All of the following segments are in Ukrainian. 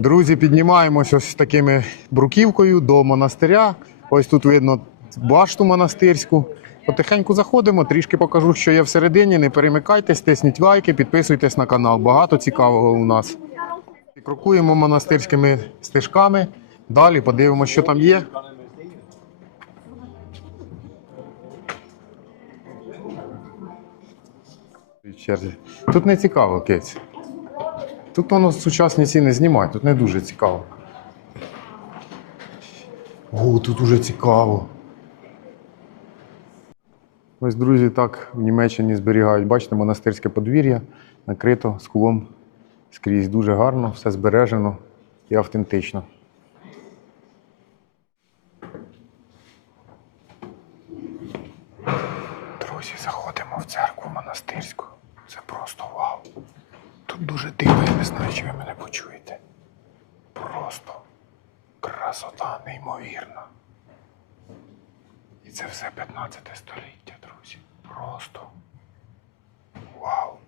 Друзі, піднімаємося ось такими бруківкою до монастиря. Ось тут видно башту монастирську. Потихеньку заходимо, трішки покажу, що є всередині. Не перемикайтесь, тисніть лайки, підписуйтесь на канал. Багато цікавого у нас. Крокуємо монастирськими стежками. Далі подивимося, що там є. Тут не цікаво, кець. Тут воно сучасні ціни знімають, тут не дуже цікаво. О, тут уже цікаво. Ось, друзі, так в Німеччині зберігають. Бачите, монастирське подвір'я накрито склом скрізь. Дуже гарно, все збережено і автентично. Друзі, заходимо в церкву монастирську. Це просто вау. Тут дуже тихо, не знаю, чи ви мене почуєте. Просто красота неймовірна. І це все 15 століття, друзі. Просто вау.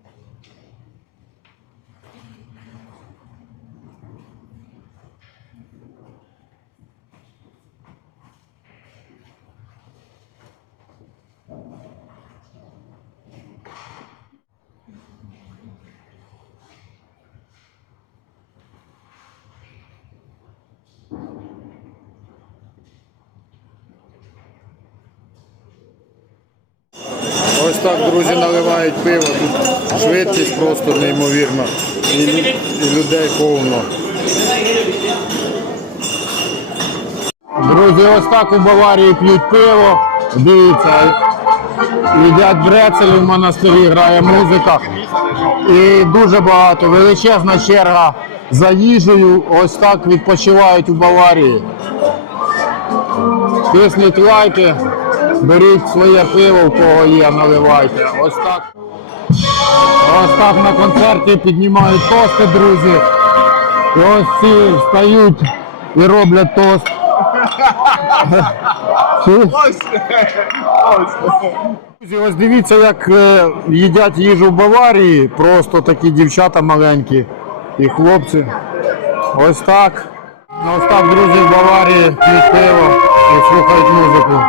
Ось так, друзі, наливають пиво. Тут швидкість просто неймовірна. І, і людей повно. Друзі, ось так у Баварії п'ють пиво. Дивіться, їдять брецелі в монастирі, грає музика. І дуже багато, величезна черга за їжею. Ось так відпочивають у Баварії. Тисніть лайки, беріть своє пиво, у кого є, наливайте. Ось так. Ось так на концерті піднімають тости, друзі. І ось ці встають і роблять тост. Друзі, ось дивіться, як е, їдять їжу в Баварії. Просто такі дівчата маленькі і хлопці. Ось так. Ось так, друзі, в Баварії п'ють пиво і слухають музику.